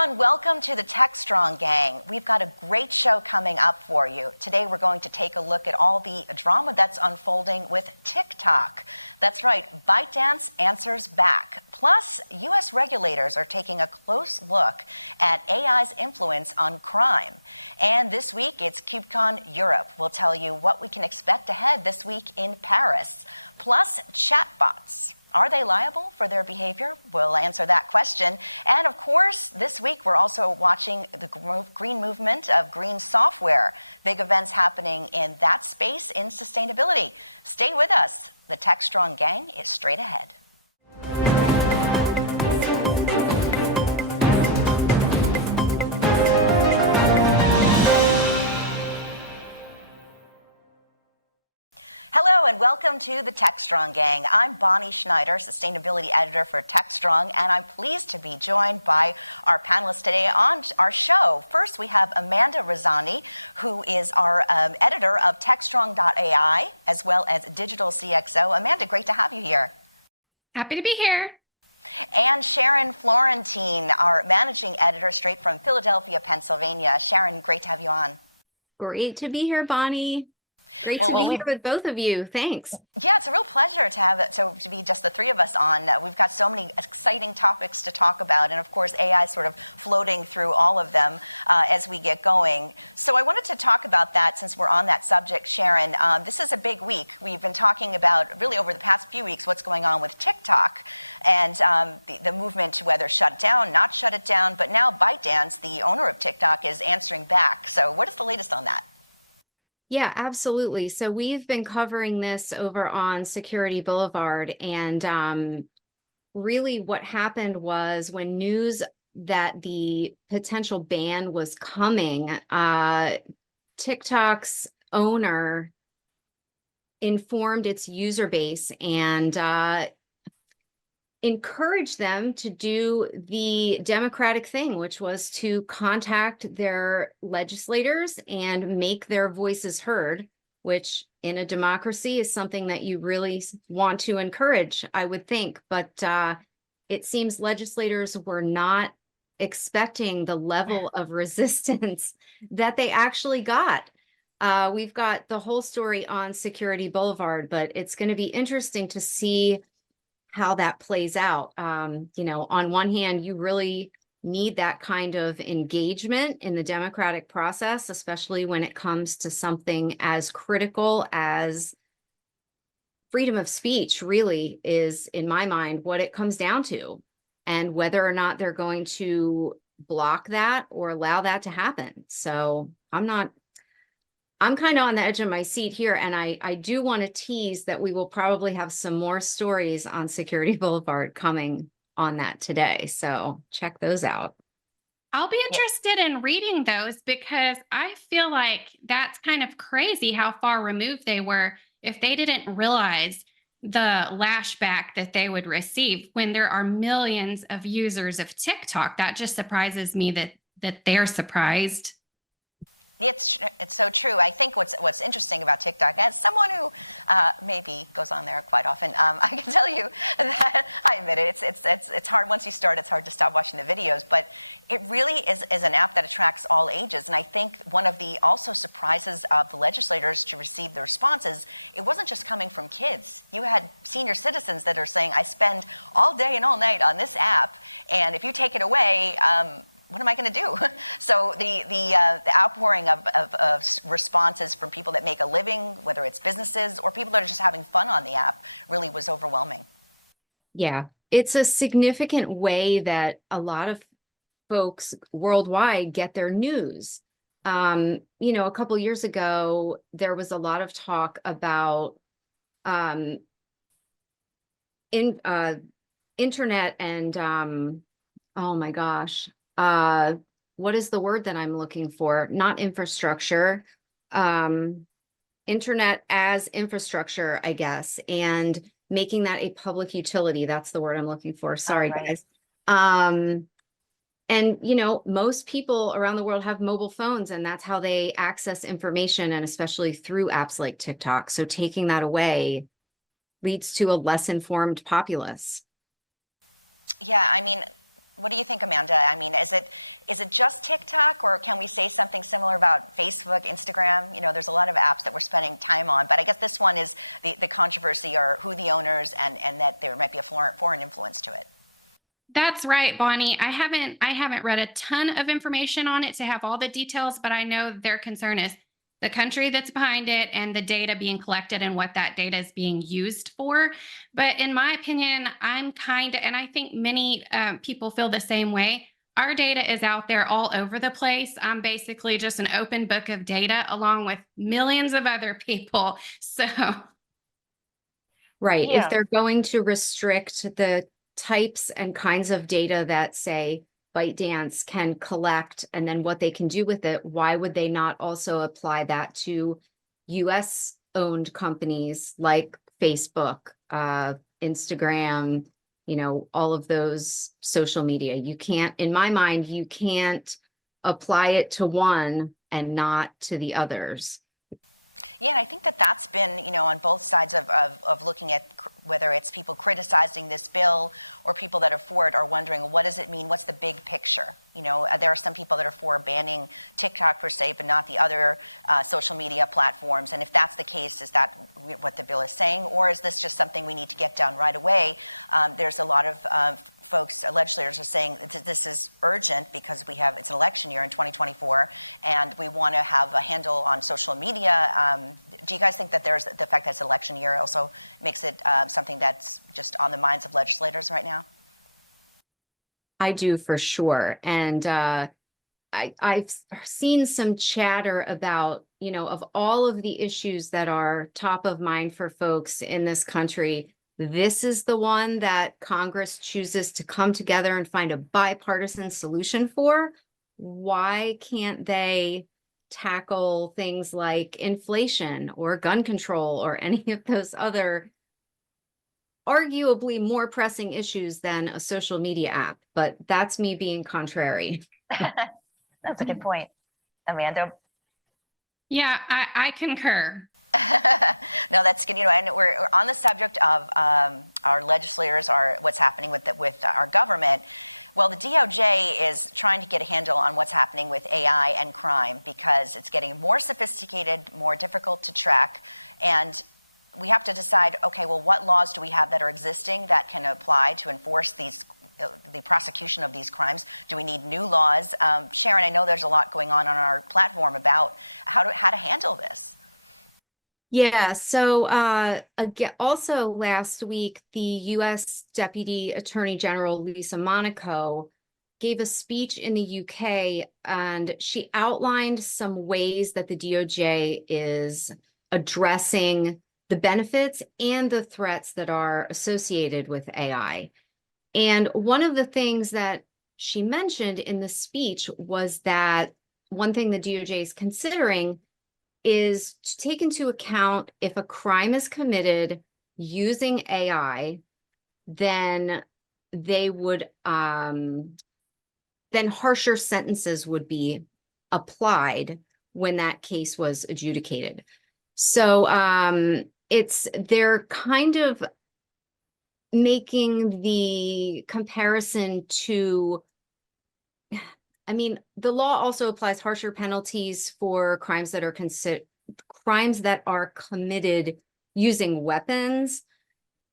everyone. Welcome to the Techstrong Gang. We've got a great show coming up for you. Today, we're going to take a look at all the drama that's unfolding with TikTok. That's right, ByteDance answers back. Plus, U.S. regulators are taking a close look at AI's influence on crime. And this week, it's KubeCon Europe. We'll tell you what we can expect ahead this week in Paris. Plus, chatbots. Are they liable for their behavior? We'll answer that question. And of course, this week we're also watching the green movement of green software. Big events happening in that space in sustainability. Stay with us. The Techstrong Gang is straight ahead. Hello and welcome to the Techstrong Gang. I'm Bonnie Schneider, Sustainability Editor for Techstrong, and I'm pleased to be joined by our panelists today on our show. First, we have Amanda Razzani, who is our editor of Techstrong.ai, as well as Digital CXO. Amanda, great to have you here. Happy to be here. And Sharon Florentine, our managing editor straight from Philadelphia, Pennsylvania. Sharon, great to have you on. Great to be here, Bonnie. Great to be here with both of you. Thanks. Yeah, it's a real pleasure to have it, to be just the three of us on. We've got so many exciting topics to talk about, and of course, AI sort of floating through all of them as we get going. So I wanted to talk about that since we're on that subject, Sharon. This is a big week. We've been talking about, really over the past few weeks, what's going on with TikTok and the movement to whether shut it down, not shut it down, but now ByteDance, the owner of TikTok, is answering back. So what is the latest on that? Yeah, absolutely. So we've been covering this over on Security Boulevard, and really what happened was when news that the potential ban was coming, TikTok's owner informed its user base and encourage them to do the democratic thing, which was to contact their legislators and make their voices heard, which in a democracy is something that you really want to encourage, I would think. But it seems legislators were not expecting the level of resistance that they actually got. We've got the whole story on Security Boulevard, but it's going to be interesting to see how that plays out. You know, on one hand, you really need that kind of engagement in the democratic process, especially when it comes to something as critical as freedom of speech really is, in my mind, what it comes down to, and whether or not they're going to block that or allow that to happen. So I'm kind of on the edge of my seat here, and I do want to tease that we will probably have some more stories on Security Boulevard coming on that today. So check those out. I'll be interested in reading those because I feel like that's kind of crazy how far removed they were if they didn't realize the lashback that they would receive when there are millions of users of TikTok. That just surprises me that they're surprised. It's so true. I think what's interesting about TikTok, as someone who maybe goes on there quite often, I can tell you that I admit it. It's hard once you start. It's hard to stop watching the videos. But it really is an app that attracts all ages. And I think one of the also surprises of the legislators to receive the responses, it wasn't just coming from kids. You had senior citizens that are saying, "I spend all day and all night on this app, and if you take it away." What am I going to do? So the outpouring of responses from people that make a living, whether it's businesses or people that are just having fun on the app, really was overwhelming. Yeah, it's a significant way that a lot of folks worldwide get their news. You know, a couple years ago, there was a lot of talk about internet and oh my gosh. What is the word that I'm looking for? Not infrastructure, internet as infrastructure, I guess, and making that a public utility. That's the word I'm looking for. Sorry, guys. And, you know, most people around the world have mobile phones, and that's how they access information, and especially through apps like TikTok. So taking that away leads to a less informed populace. Yeah, I mean, What do you think, Amanda? I mean, is it just TikTok, or can we say something similar about Facebook, Instagram? You know, there's a lot of apps that we're spending time on, but I guess this one is the controversy, or who the owners, and that there might be a foreign influence to it. That's right, Bonnie. I haven't read a ton of information on it to have all the details, but I know their concern is the country that's behind it and the data being collected and what that data is being used for. But in my opinion, and I think many people feel the same way. Our data is out there all over the place. I'm basically just an open book of data along with millions of other people. So, Right. Yeah. If they're going to restrict the types and kinds of data that, say, ByteDance can collect and then what they can do with it, why would they not also apply that to US owned companies like Facebook, Instagram, you know, all of those social media? You can't, in my mind, you can't apply it to one and not to the others. Yeah, and I think that that's been, you know, on both sides of looking at whether it's people criticizing this bill or people that are for it are wondering, what does it mean? What's the big picture? You know, there are some people that are for banning TikTok per se, but not the other social media platforms. And if that's the case, is that what the bill is saying? Or is this just something we need to get done right away? There's a lot of folks, legislators are saying this is urgent because it's an election year in 2024, and we want to have a handle on social media. Do you guys think that there's the fact that it's election year also makes it something that's just on the minds of legislators right now? I do, for sure. And I've seen some chatter about, you know, of all of the issues that are top of mind for folks in this country, this is the one that Congress chooses to come together and find a bipartisan solution for. Why can't they tackle things like inflation or gun control or any of those other arguably more pressing issues than a social media app? But that's me being contrary. That's a good point, Amanda. yeah, I concur. No, that's good. You know, and we're on the subject of our legislators, what's happening with our government. Well, the DOJ is trying to get a handle on what's happening with AI and crime because it's getting more sophisticated, more difficult to track, and we have to decide, okay, well, what laws do we have that are existing that can apply to enforce the prosecution of these crimes? Do we need new laws? Sharon, I know there's a lot going on our platform about how to handle this. Yeah, so again, also last week, the U.S. Deputy Attorney General Lisa Monaco gave a speech in the UK, and she outlined some ways that the DOJ is addressing the benefits and the threats that are associated with AI. And one of the things that she mentioned in the speech was that one thing the DOJ is considering is to take into account if a crime is committed using AI, then they would then harsher sentences would be applied when that case was adjudicated. So they're kind of making the comparison to, I mean, the law also applies harsher penalties for crimes that are committed using weapons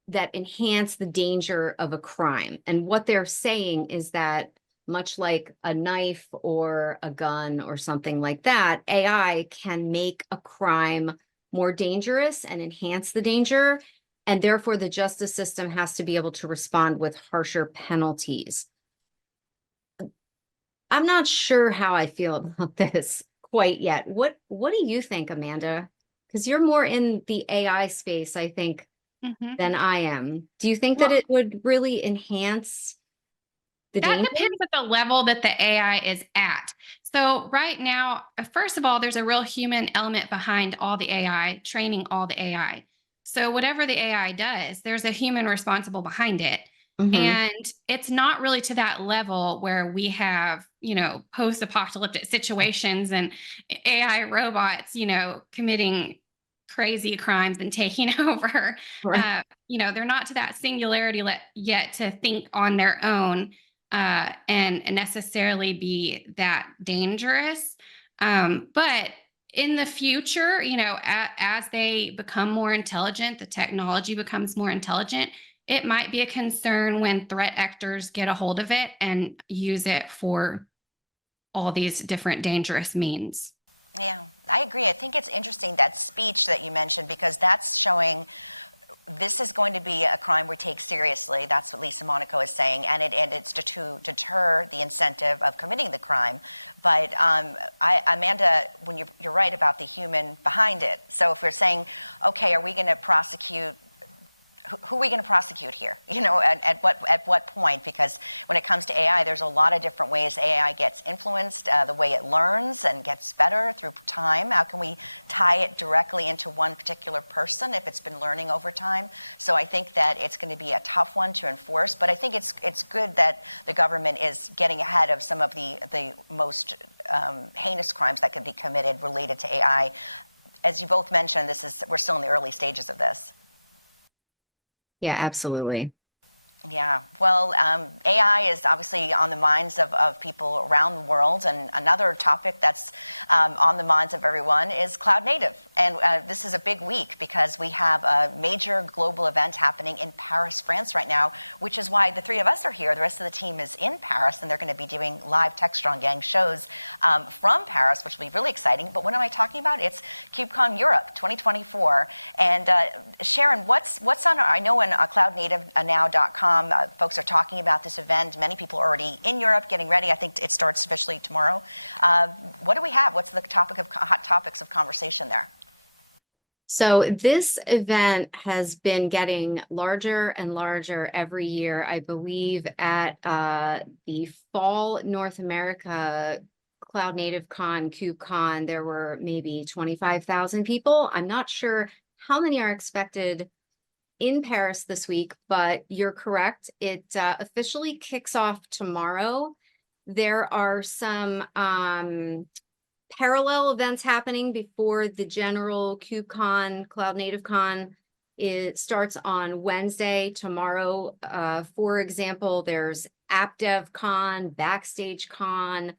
that enhance the danger of a crime. And what they're saying is that much like a knife or a gun or something like that, AI can make a crime more dangerous and enhance the danger. And therefore, the justice system has to be able to respond with harsher penalties. I'm not sure how I feel about this quite yet. What do you think, Amanda? Because you're more in the AI space, I think, than I am. Do you think that it would really enhance the danger? That depends at the level that the AI is at. So right now, first of all, there's a real human element behind all the AI, training all the AI. So whatever the AI does, there's a human responsible behind it. And it's not really to that level where we have, you know, post-apocalyptic situations and AI robots, you know, committing crazy crimes and taking over. Right. You know, they're not to that singularity yet to think on their own. and necessarily be that dangerous. But in the future, as they become more intelligent, the technology becomes more intelligent, it might be a concern when threat actors get a hold of it and use it for all these different dangerous means. Yeah, I agree. I think it's interesting, that speech that you mentioned, because that's showing this is going to be a crime we take seriously. That's what Lisa Monaco is saying, and it's to deter the incentive of committing the crime. But Amanda, when you're right about the human behind it. So if we're saying, okay, are we going to prosecute? Who are we going to prosecute here? At what point? Because when it comes to AI, there's a lot of different ways AI gets influenced, the way it learns and gets better through time. How can we tie it directly into one particular person if it's been learning over time? So I think that it's going to be a tough one to enforce, but I think it's good that the government is getting ahead of some of the most heinous crimes that could be committed related to AI. As you both mentioned, we're still in the early stages of this. Yeah, absolutely. Yeah, well, AI is obviously on the minds of people around the world, and another topic that's on the minds of everyone is cloud native. And this is a big week because we have a major global event happening in Paris, France right now, which is why the three of us are here. The rest of the team is in Paris, and they're going to be doing live Techstrong Gang shows from Paris, which will be really exciting. But what am I talking about? It's KubeCon Europe 2024. And Sharon, what's on I know in cloudnativenow.com, folks are talking about this event. Many people are already in Europe getting ready. I think it starts officially tomorrow. What do we have? What's the hot topics of conversation there? So this event has been getting larger and larger every year. I believe at the Fall North America Cloud Native Con, KubeCon, there were maybe 25,000 people. I'm not sure how many are expected in Paris this week, but you're correct. It officially kicks off tomorrow. There are some parallel events happening before the general KubeCon, Cloud Native Con. It starts on Wednesday, tomorrow. For example, there's AppDevCon, Backstage Con,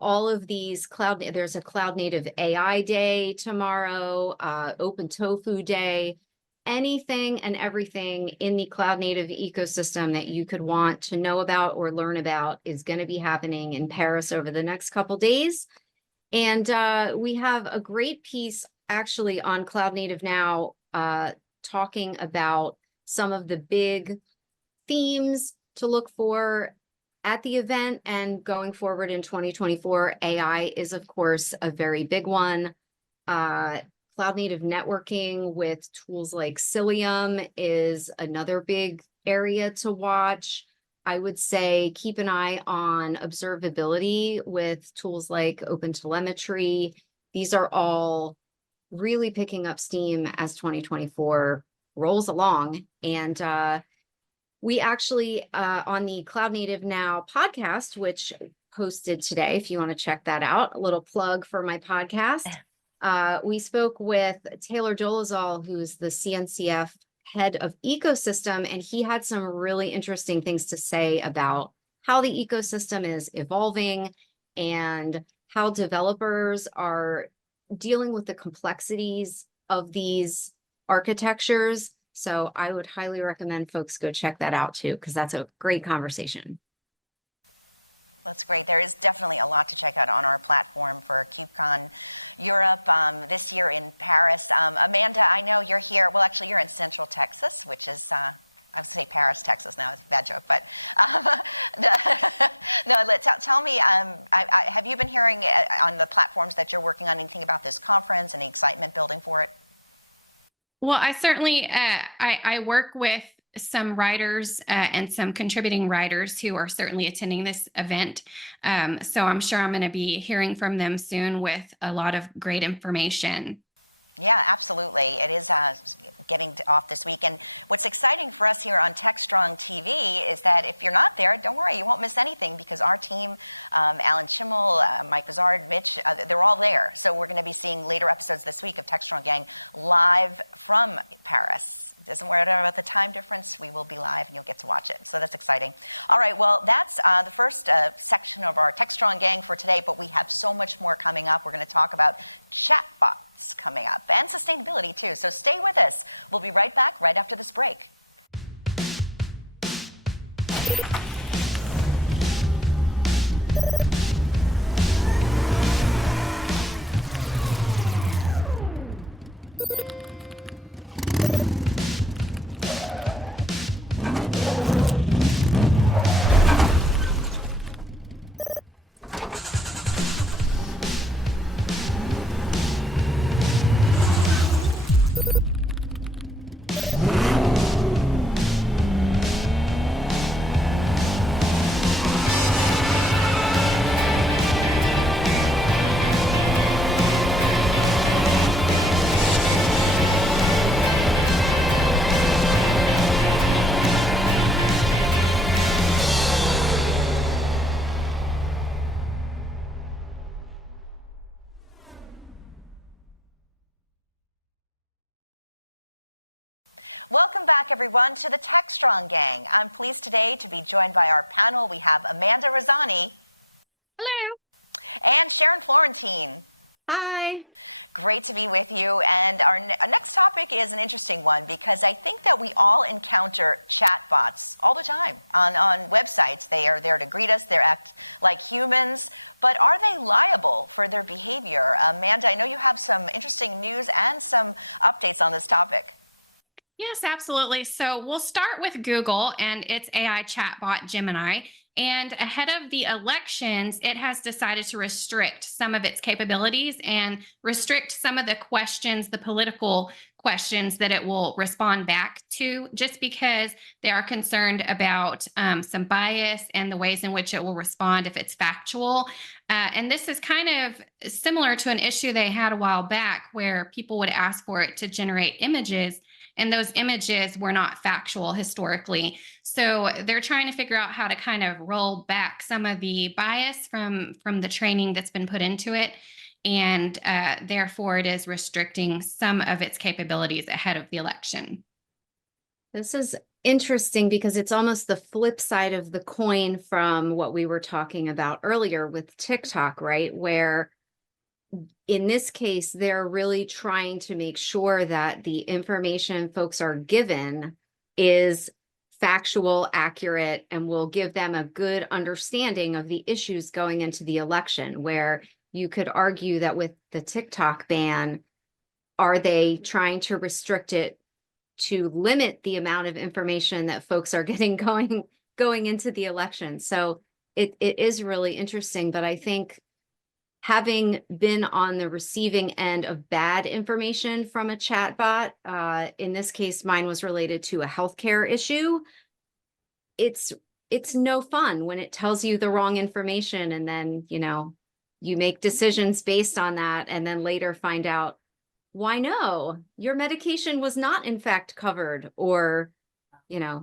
all of these there's a Cloud Native AI Day tomorrow, Open Tofu Day. Anything and everything in the cloud native ecosystem that you could want to know about or learn about is going to be happening in Paris over the next couple days. And we have a great piece actually on Cloud Native Now talking about some of the big themes to look for at the event and going forward in 2024. AI is, of course, a very big one. Cloud native networking with tools like Cilium is another big area to watch. I would say keep an eye on observability with tools like OpenTelemetry. These are all really picking up steam as 2024 rolls along. And we actually, on the Cloud Native Now podcast, which posted today, if you want to check that out, a little plug for my podcast. We spoke with Taylor Dolezal, who's the CNCF head of ecosystem, and he had some really interesting things to say about how the ecosystem is evolving and how developers are dealing with the complexities of these architectures. So I would highly recommend folks go check that out too, because that's a great conversation. That's great. There is definitely a lot to check out on our platform for KubeCon Europe this year in Paris. Amanda, I know you're here. Well, actually, you're in Central Texas, which is, I would say Paris, Texas now. It's a bad joke, but tell me, have you been hearing on the platforms that you're working on anything about this conference, any excitement building for it? Well, I certainly, I work with some writers and some contributing writers who are certainly attending this event. So I'm sure I'm going to be hearing from them soon with a lot of great information. Yeah, absolutely. It is getting off this week. And what's exciting for us here on Techstrong TV is that if you're not there, don't worry, you won't miss anything because our team, Alan Schimmel, Mike Bizard, Mitch, they're all there. So we're going to be seeing later episodes this week of Techstrong Gang live from Paris. Doesn't worry about the time difference. We will be live and you'll get to watch it. So that's exciting. All right, well, that's the first section of our Techstrong Gang for today, but we have so much more coming up. We're going to talk about chatbots coming up and sustainability too. So stay with us. We'll be right back right after this break. Welcome back, everyone, to the Techstrong Gang. I'm pleased today to be joined by our panel. We have Amanda Rosani. Hello. And Sharon Florentine. Hi. Great to be with you. And our next topic is an interesting one because I think that we all encounter chatbots all the time on websites. They are there to greet us. They act like humans. But are they liable for their behavior? Amanda, I know you have some interesting news and some updates on this topic. Yes, absolutely. So we'll start with Google and its AI chatbot Gemini. And ahead of the elections, it has decided to restrict some of its capabilities and restrict some of the questions, the political questions that it will respond back to, just because they are concerned about some bias and the ways in which it will respond if it's factual. And this is kind of similar to an issue they had a while back where people would ask for it to generate images, and those images were not factual historically. So they're trying to figure out how to kind of roll back some of the bias from the training that's been put into it. And therefore, it is restricting some of its capabilities ahead of the election. This is interesting because it's almost the flip side of the coin from what we were talking about earlier with TikTok, right? Where in this case, they're really trying to make sure that the information folks are given is factual, accurate, and will give them a good understanding of the issues going into the election, where you could argue that with the TikTok ban, are they trying to restrict it to limit the amount of information that folks are getting going into the election? So it is really interesting, but I think having been on the receiving end of bad information from a chatbot, in this case, mine was related to a healthcare issue. It's no fun when it tells you the wrong information, and then, you make decisions based on that, and then later find out, why no, your medication was not in fact covered, or,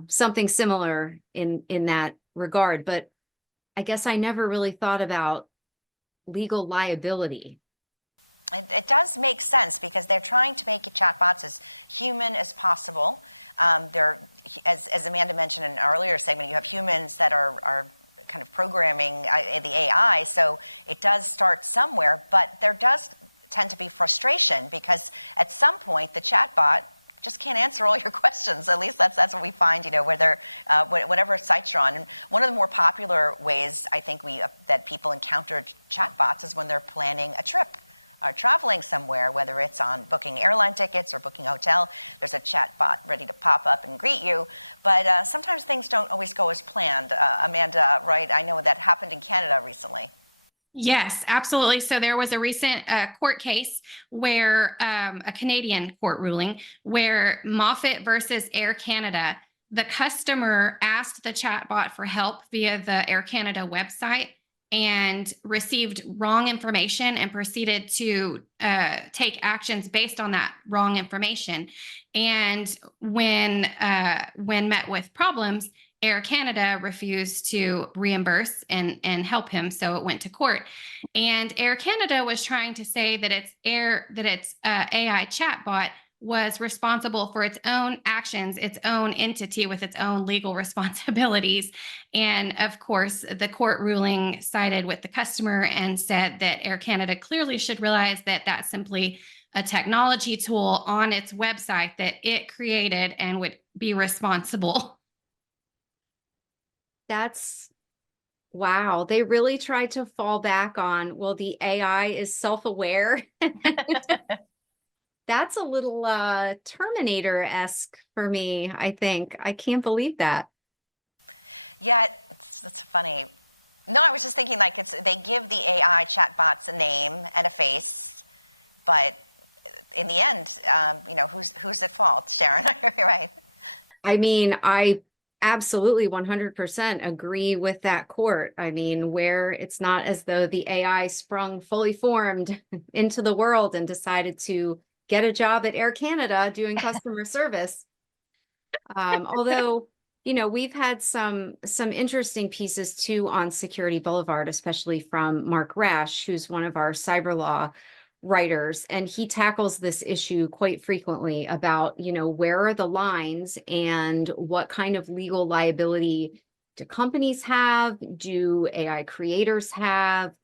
something similar in that regard. But I guess I never really thought about legal liability. It does make sense because they're trying to make chatbots as human as possible. They're, as Amanda mentioned in an earlier segment, you have humans that are kind of programming the AI, so it does start somewhere, but there does tend to be frustration because at some point the chatbot just can't answer all your questions. At least that's what we find, whether whatever sites you're on. And one of the more popular ways I think that people encounter chatbots is when they're planning a trip or traveling somewhere, whether it's on booking airline tickets or booking a hotel. There's a chatbot ready to pop up and greet you. But sometimes things don't always go as planned. Amanda, right? I know that happened in Canada recently. Yes, absolutely. So there was a recent court case where a Canadian court ruling where Moffat versus Air Canada, the customer asked the chatbot for help via the Air Canada website. and received wrong information and proceeded to take actions based on that wrong information. And when met with problems, Air Canada refused to reimburse and help him, so it went to court. And Air Canada was trying to say that its AI chatbot was responsible for its own actions, its own entity with its own legal responsibilities. And of course, the court ruling sided with the customer and said that Air Canada clearly should realize that that's simply a technology tool on its website that it created and would be responsible. That's wow. They really tried to fall back on, well, the AI is self-aware. That's a little Terminator-esque for me, I think. I can't believe that. Yeah, that's funny. No, I was just thinking like they give the AI chatbots a name and a face, but in the end, who's at fault? Sharon, you're right. I mean, I absolutely 100% agree with that court. I mean, where it's not as though the AI sprung fully formed into the world and decided to get a job at Air Canada doing customer service. Although, we've had some interesting pieces too on Security Boulevard, especially from Mark Rash, who's one of our cyber law writers, and he tackles this issue quite frequently about, where are the lines and what kind of legal liability do companies have? Do AI creators have?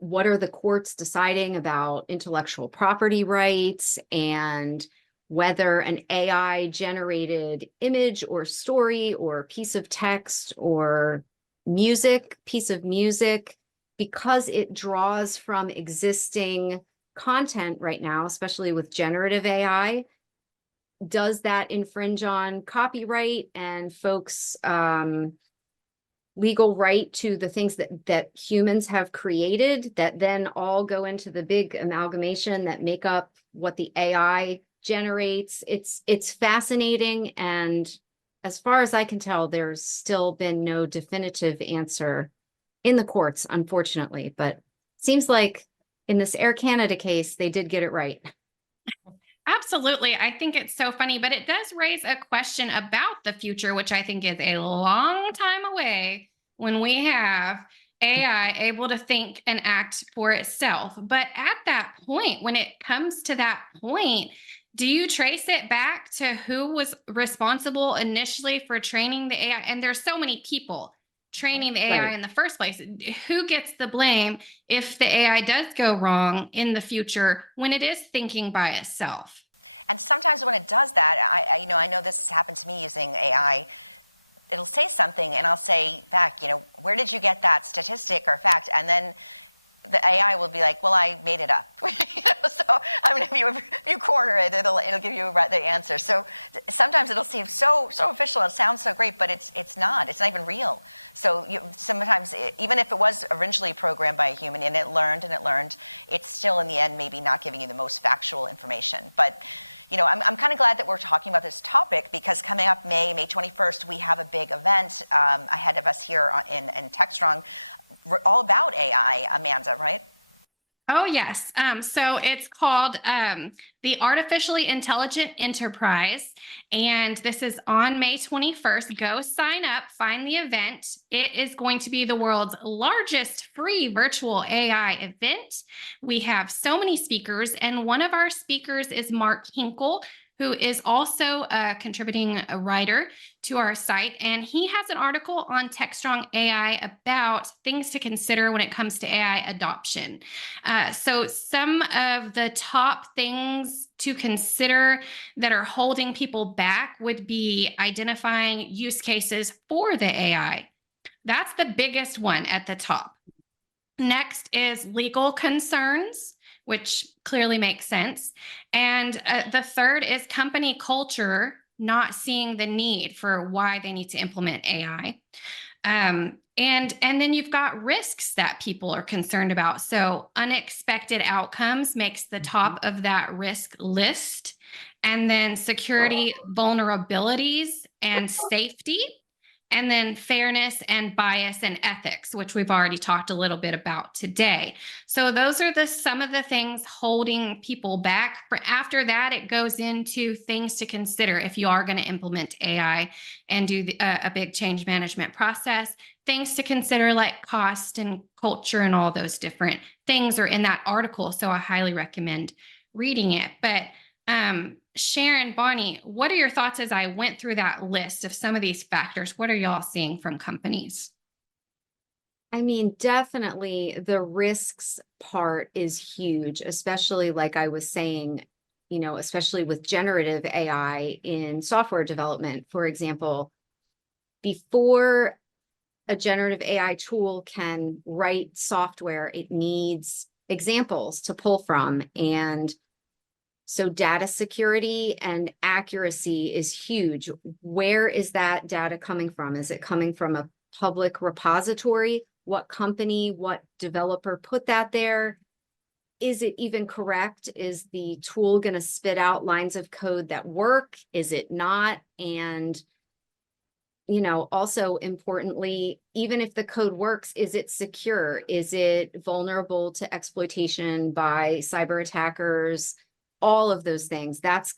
What are the courts deciding about intellectual property rights, and whether an AI generated image or story or piece of text or piece of music, because it draws from existing content right now, especially with generative AI, does that infringe on copyright and folks' legal right to the things that humans have created that then all go into the big amalgamation that make up what the AI generates? It's fascinating, and as far as I can tell, there's still been no definitive answer in the courts, unfortunately. But seems like in this Air Canada case, they did get it right. Absolutely. I think it's so funny, but it does raise a question about the future, which I think is a long time away, when we have AI able to think and act for itself. But at that point, when it comes to that point, do you trace it back to who was responsible initially for training the AI? And there's so many people training the AI Right. in the first place. Who gets the blame if the AI does go wrong in the future when it is thinking by itself? And sometimes when it does that, I know this has happened to me using AI. It'll say something and I'll say back, where did you get that statistic or fact? And then the AI will be like, well, I made it up. So if you corner it, it'll give you the answer. So sometimes it'll seem so official. It sounds so great, but it's not. It's not even real. So sometimes, even if it was originally programmed by a human and it learned, it's still in the end maybe not giving you the most factual information. But I'm kind of glad that we're talking about this topic, because coming up May 21st, we have a big event ahead of us here in Techstrong, all about AI, Amanda, right? Oh, yes. So it's called the Artificially Intelligent Enterprise. And this is on May 21st. Go sign up, find the event. It is going to be the world's largest free virtual AI event. We have so many speakers, and one of our speakers is Mark Hinkle, who is also a contributing writer to our site. And he has an article on Techstrong AI about things to consider when it comes to AI adoption. So some of the top things to consider that are holding people back would be identifying use cases for the AI. That's the biggest one at the top. Next is legal concerns, which clearly makes sense. And the third is company culture, not seeing the need for why they need to implement AI. And then you've got risks that people are concerned about. So unexpected outcomes makes the top of that risk list. And then security vulnerabilities and safety. and then fairness and bias and ethics, which we've already talked a little bit about today. So those are some of the things holding people back. After that, it goes into things to consider if you are going to implement AI and do a big change management process. Things to consider like cost and culture and all those different things are in that article. So I highly recommend reading it. But Sharon, Bonnie, what are your thoughts as I went through that list of some of these factors? What are y'all seeing from companies? I mean, definitely the risks part is huge, especially like I was saying, especially with generative AI in software development, for example, before a generative AI tool can write software, it needs examples to pull from. And so data security and accuracy is huge. Where is that data coming from? Is it coming from a public repository? What company, what developer put that there? Is it even correct? Is the tool going to spit out lines of code that work? Is it not? And also importantly, even if the code works, is it secure? Is it vulnerable to exploitation by cyber attackers? All of those things. That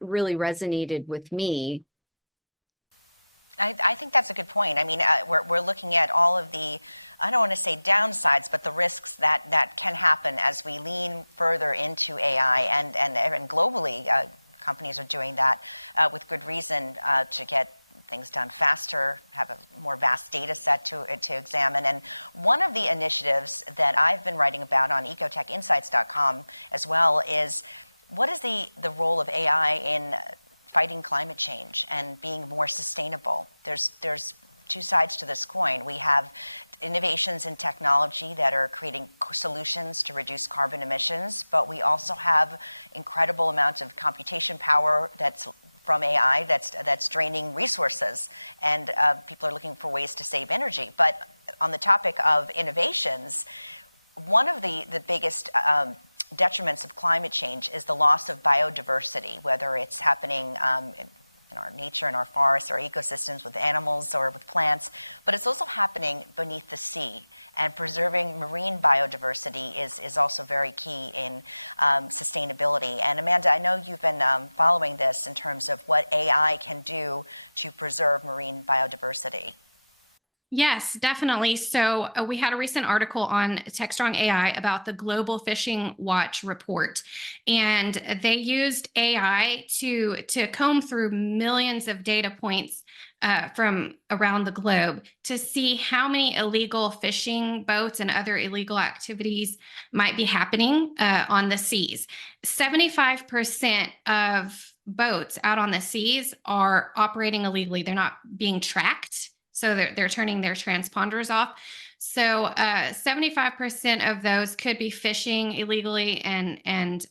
really resonated with me. I think that's a good point. I mean, we're looking at all of the, I don't want to say downsides, but the risks that can happen as we lean further into AI, and globally, companies are doing that with good reason to get things done faster, have a more vast data set to examine. And one of the initiatives that I've been writing about on ecotechinsights.com as well is, what is the role of AI in fighting climate change and being more sustainable? There's two sides to this coin. We have innovations in technology that are creating solutions to reduce carbon emissions, but we also have incredible amounts of computation power that's from AI that's draining resources, and people are looking for ways to save energy. But on the topic of innovations, one of the biggest detriments of climate change is the loss of biodiversity, whether it's happening in our nature, in our forests, our ecosystems with animals or with plants, but it's also happening beneath the sea. And preserving marine biodiversity is also very key in sustainability. And Amanda, I know you've been following this in terms of what AI can do to preserve marine biodiversity. Yes, definitely. So we had a recent article on Techstrong AI about the Global Fishing Watch report, and they used AI to comb through millions of data points from around the globe to see how many illegal fishing boats and other illegal activities might be happening on the seas. 75% of boats out on the seas are operating illegally. They're not being tracked. So they're turning their transponders off. So 75% of those could be fishing illegally and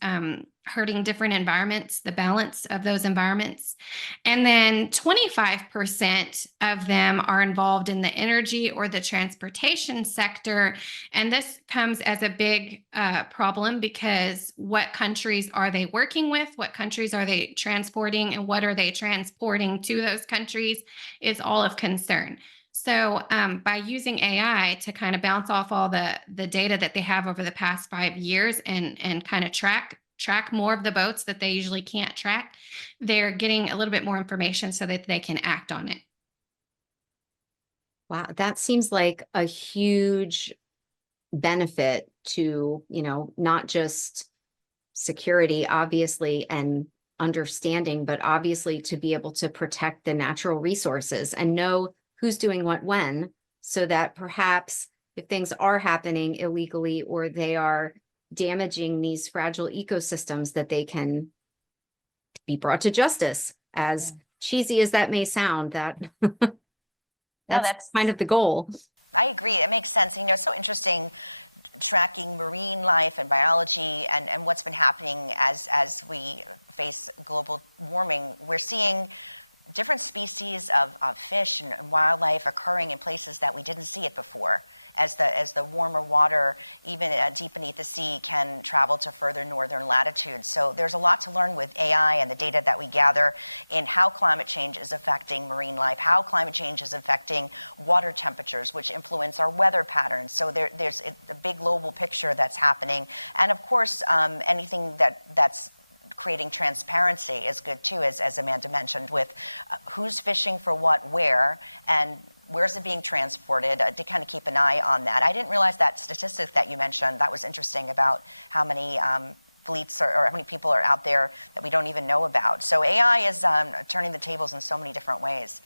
hurting different environments, the balance of those environments. And then 25% of them are involved in the energy or the transportation sector. And this comes as a big problem, because what countries are they working with? What countries are they transporting? And what are they transporting to those countries is all of concern. So by using AI to kind of bounce off all the data that they have over the past 5 years and kind of track more of the boats that they usually can't track, they're getting a little bit more information so that they can act on it. Wow, that seems like a huge benefit to, not just security, obviously, and understanding, but obviously to be able to protect the natural resources and know who's doing what when, so that perhaps if things are happening illegally or they are damaging these fragile ecosystems, that they can be brought to justice. As cheesy as that may sound, that's kind of the goal. I agree. It makes sense. And, it's so interesting tracking marine life and biology and what's been happening as we face global warming. We're seeing different species of fish and wildlife occurring in places that we didn't see it before. As the warmer water, even deep beneath the sea, can travel to further northern latitudes. So there's a lot to learn with AI and the data that we gather in how climate change is affecting marine life, how climate change is affecting water temperatures, which influence our weather patterns. So there's a big global picture that's happening. And of course, anything that's creating transparency is good too, as Amanda mentioned, with who's fishing for what, where, and where's it being transported, to kind of keep an eye on that. I didn't realize that statistic that you mentioned. That was interesting about how many fleets or how many people are out there that we don't even know about. So AI is turning the tables in so many different ways.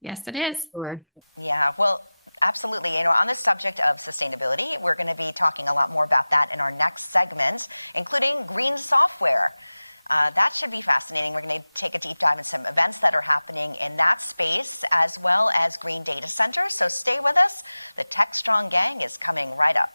Yes, it is. Sure. Yeah, well, absolutely. On the subject of sustainability, we're going to be talking a lot more about that in our next segment, including green software. That should be fascinating. We're going to take a deep dive in some events that are happening in that space, as well as green data centers. So stay with us. The Techstrong Gang is coming right up.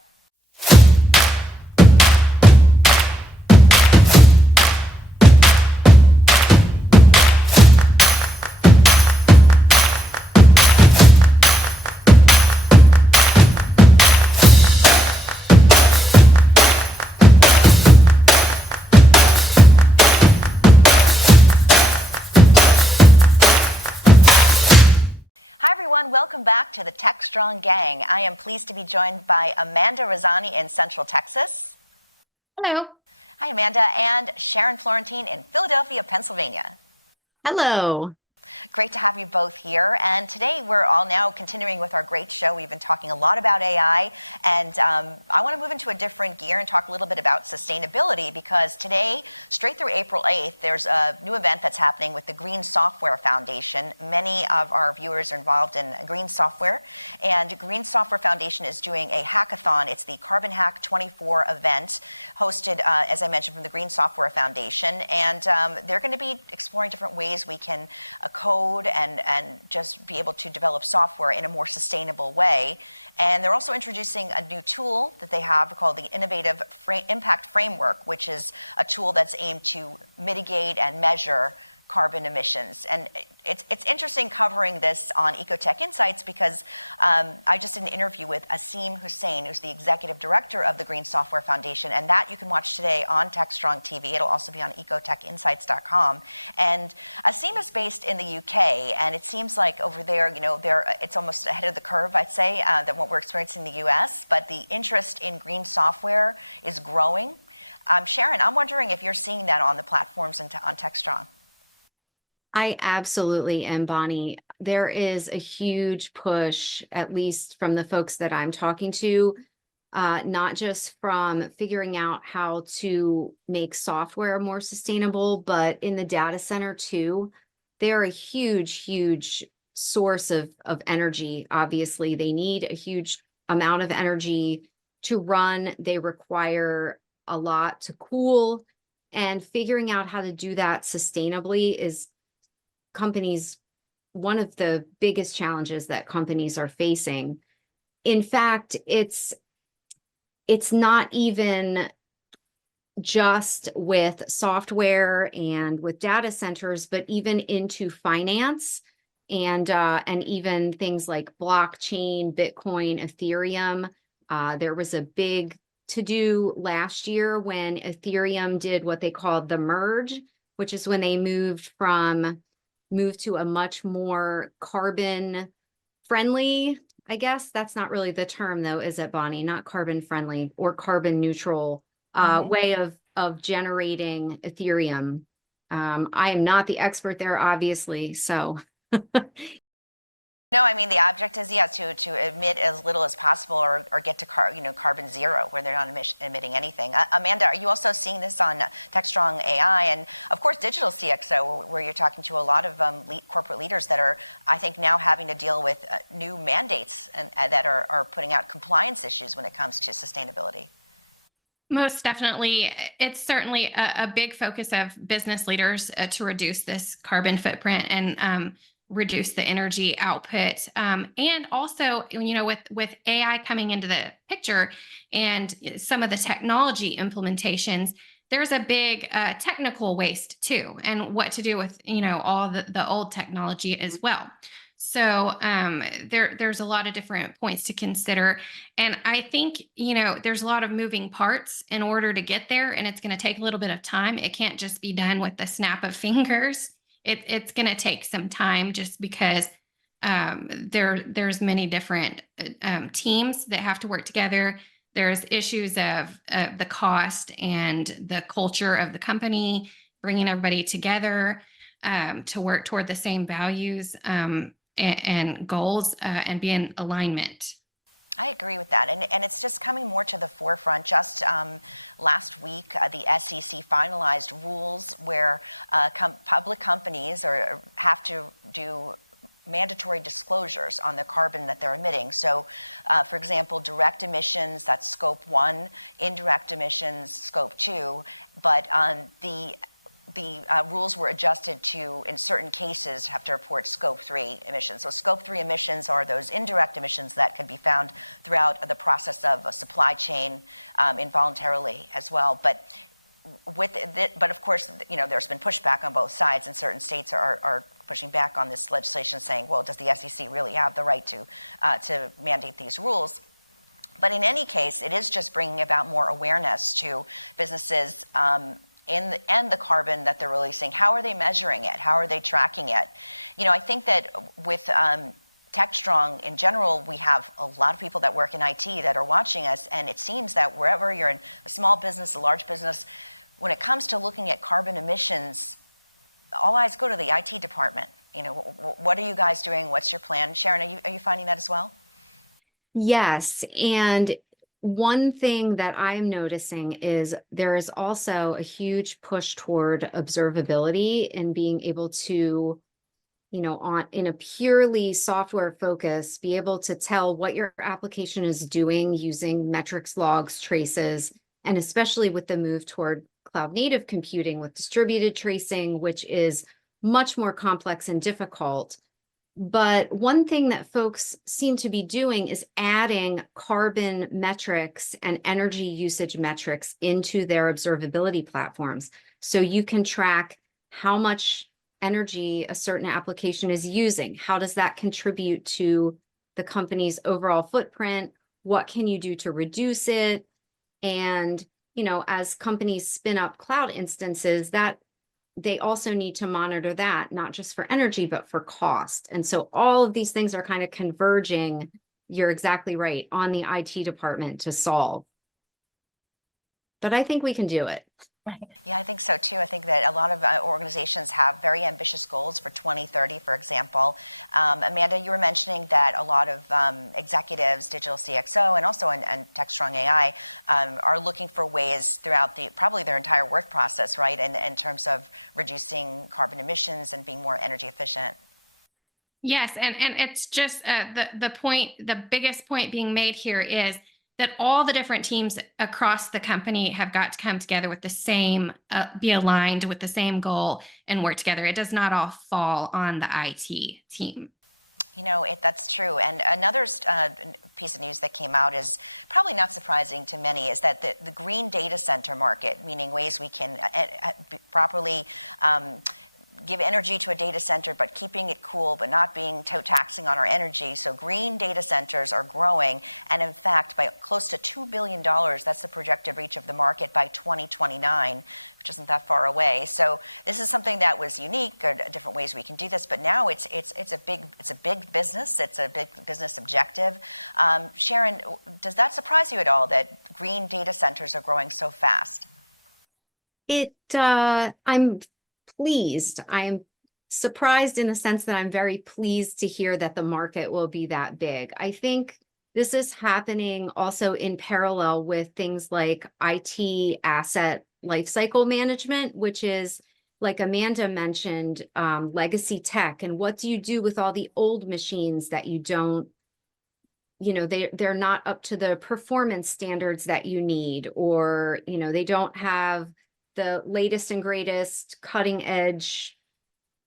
Welcome back to the Techstrong Gang. I am pleased to be joined by Amanda Rosani in Central Texas. Hello. Hi, Amanda, and Sharon Florentine in Philadelphia, Pennsylvania. Hello. Great to have you both here. And today we're all now continuing with our great show. We've been talking a lot about AI, and I want to move into a different gear and talk a little bit about sustainability, because today, straight through April 8th, there's a new event that's happening with the Green Software Foundation. Many of our viewers are involved in green software, and Green Software Foundation is doing a hackathon. It's the Carbon Hack 24 event, hosted, as I mentioned, from the Green Software Foundation. And they're going to be exploring different ways we can code and just be able to develop software in a more sustainable way. And they're also introducing a new tool that they have called the Innovative Impact Framework, which is a tool that's aimed to mitigate and measure carbon emissions. And it's interesting covering this on Ecotech Insights, because I just did an interview with Asim Hussain, who's the executive director of the Green Software Foundation, and that you can watch today on Techstrong TV. It'll also be on ecotechinsights.com. And Asim is based in the UK, and it seems like over there, it's almost ahead of the curve, I'd say, than what we're experiencing in the US, but the interest in green software is growing. Sharon, I'm wondering if you're seeing that on the platforms and on Techstrong. I absolutely am, Bonnie. There is a huge push, at least from the folks that I'm talking to, not just from figuring out how to make software more sustainable, but in the data center too. They're a huge, huge source of energy. Obviously, they need a huge amount of energy to run. They require a lot to cool, and figuring out how to do that sustainably is one of the biggest challenges that companies are facing. In fact, it's not even just with software and with data centers, but even into finance and even things like blockchain, Bitcoin, Ethereum. There was a big to-do last year when Ethereum did what they called the merge, which is when they moved to a much more carbon friendly, I guess that's not really the term though, is it, Bonnie? Not carbon friendly or carbon neutral way of generating Ethereum. I am not the expert there, obviously, so. No, I mean, the object is, to emit as little as possible, or get to carbon zero, where they're not emitting anything. Amanda, are you also seeing this on Techstrong AI, and of course Digital CXO, where you're talking to a lot of corporate leaders that are, I think, now having to deal with new mandates and that are putting out compliance issues when it comes to sustainability? Most definitely. It's certainly a big focus of business leaders to reduce this carbon footprint and reduce the energy output. And also, with AI coming into the picture and some of the technology implementations, there's a big technical waste too, and what to do with, all the old technology as well. So there's a lot of different points to consider. And I think, there's a lot of moving parts in order to get there, and it's going to take a little bit of time. It can't just be done with the snap of fingers. It's going to take some time, just because there's many different teams that have to work together. There's issues of the cost and the culture of the company, bringing everybody together to work toward the same values and goals and be in alignment. I agree with that. And it's just coming more to the forefront. Just last week, the SEC finalized rules where public companies have to do mandatory disclosures on the carbon that they're emitting. So, for example, direct emissions, that's scope 1, indirect emissions, scope 2, but the rules were adjusted to, in certain cases, have to report scope 3 emissions. So scope 3 emissions are those indirect emissions that can be found throughout the process of a supply chain involuntarily as well. But of course, there's been pushback on both sides, and certain states are pushing back on this legislation, saying, well, does the SEC really have the right to mandate these rules? But in any case, it is just bringing about more awareness to businesses and the carbon that they're releasing. How are they measuring it? How are they tracking it? I think that with Techstrong in general, we have a lot of people that work in IT that are watching us, and it seems that wherever you're in a small business, a large business, when it comes to looking at carbon emissions, all eyes go to the IT department. What are you guys doing? What's your plan? Sharon, are you finding that as well? Yes. And one thing that I'm noticing is there is also a huge push toward observability and being able to, in a purely software focus, be able to tell what your application is doing using metrics, logs, traces, and especially with the move toward cloud native computing with distributed tracing, which is much more complex and difficult. But one thing that folks seem to be doing is adding carbon metrics and energy usage metrics into their observability platforms. So you can track how much energy a certain application is using. How does that contribute to the company's overall footprint? What can you do to reduce it? And as companies spin up cloud instances, that they also need to monitor that, not just for energy, but for cost. And so all of these things are kind of converging, you're exactly right, on the IT department to solve. But I think we can do it. Yeah, I think so too. I think that a lot of organizations have very ambitious goals for 2030, for example. Amanda, you were mentioning that a lot of executives, digital CXO, and also in Techstrong AI are looking for ways throughout probably their entire work process, right? In terms of reducing carbon emissions and being more energy efficient. Yes, and it's just the biggest point being made here is that all the different teams across the company have got to come together with the same, be aligned with the same goal and work together. It does not all fall on the IT team. That's true. And another piece of news that came out is probably not surprising to many, is that the green data center market, meaning ways we can properly give energy to a data center, but keeping it cool, but not being taxing on our energy. So green data centers are growing. And in fact, by close to $2 billion, that's the projected reach of the market by 2029, which isn't that far away. So this is something that was unique, or different ways we can do this. But now it's a big business. It's a big business objective. Sharon, does that surprise you at all that green data centers are growing so fast? I'm pleased. I'm surprised in the sense that I'm very pleased to hear that the market will be that big. I think this is happening also in parallel with things like IT asset lifecycle management, which is, like Amanda mentioned, legacy tech. And what do you do with all the old machines that you don't, they're not up to the performance standards that you need, or, they don't have the latest and greatest cutting edge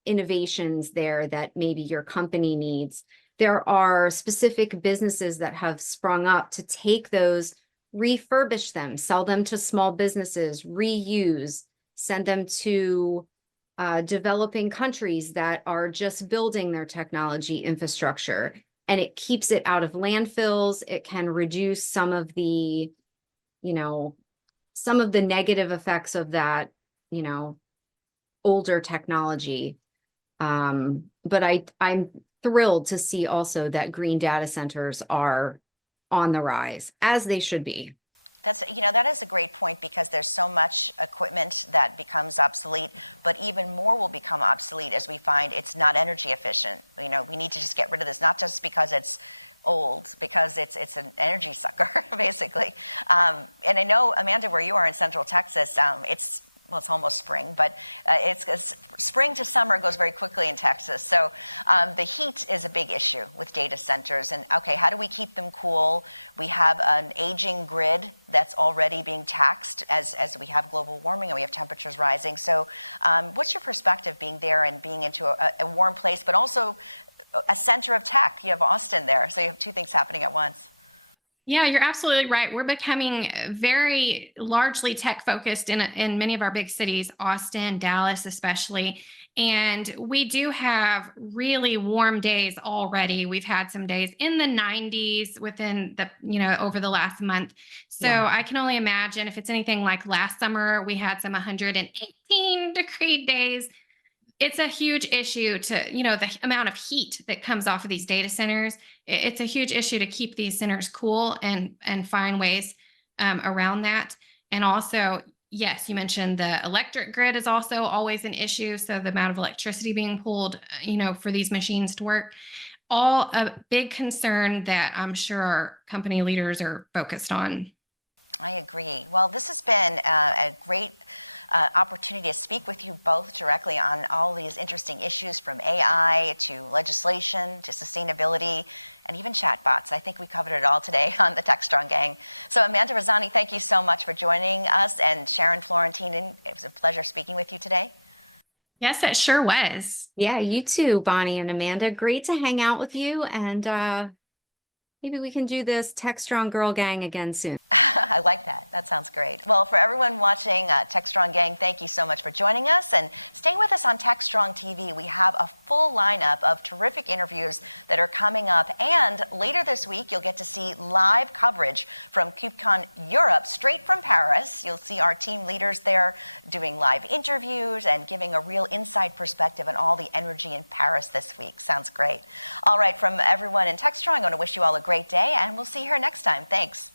innovations there that maybe your company needs. There are specific businesses that have sprung up to take those refurbish them, sell them to small businesses, reuse, send them to developing countries that are just building their technology infrastructure. And it keeps it out of landfills. It can reduce some of the, some of the negative effects of that, older technology. But I'm thrilled to see also that green data centers are on the rise, as they should be. That is a great point, because there's so much equipment that becomes obsolete, but even more will become obsolete as we find it's not energy efficient. We need to just get rid of this, not just because it's old, because it's an energy sucker, basically. And I know, Amanda, where you are in Central Texas, it's almost spring, but it's spring to summer goes very quickly in Texas. So the heat is a big issue with data centers. And okay, how do we keep them cool? We have an aging grid that's already being taxed as we have global warming and we have temperatures rising. So what's your perspective being there and being into a warm place, but also a center of tech? You have Austin there, so you have two things happening at once. Yeah, you're absolutely right. We're becoming very largely tech focused in many of our big cities, Austin, Dallas, especially. And we do have really warm days already. We've had some days in the 90s within the, over the last month. So Yeah. I can only imagine if it's anything like last summer, we had some 118-degree days. It's a huge issue to, the amount of heat that comes off of these data centers. It's a huge issue to keep these centers cool and find ways around that. And also, yes, you mentioned the electric grid is also always an issue. So the amount of electricity being pulled, for these machines to work, all a big concern that I'm sure our company leaders are focused on. I agree. Well, this has been a great opportunity to speak with you both directly on all these interesting issues, from AI to legislation to sustainability and even chatbots. I think we covered it all today on the Techstrong Gang. So Amanda Rosani, thank you so much for joining us, and Sharon Florentine, it was a pleasure speaking with you today. Yes, it sure was. Yeah, you too, Bonnie and Amanda. Great to hang out with you, and maybe we can do this Techstrong Girl Gang again soon. I like that. That sounds great. Well, for everyone watching Techstrong Gang, thank you so much for joining us. And stay with us on Techstrong TV. We have a full lineup of terrific interviews that are coming up. And later this week, you'll get to see live coverage from KubeCon Europe, straight from Paris. You'll see our team leaders there doing live interviews and giving a real inside perspective on all the energy in Paris this week. Sounds great. All right, from everyone in Techstrong, I want to wish you all a great day, and we'll see you here next time. Thanks.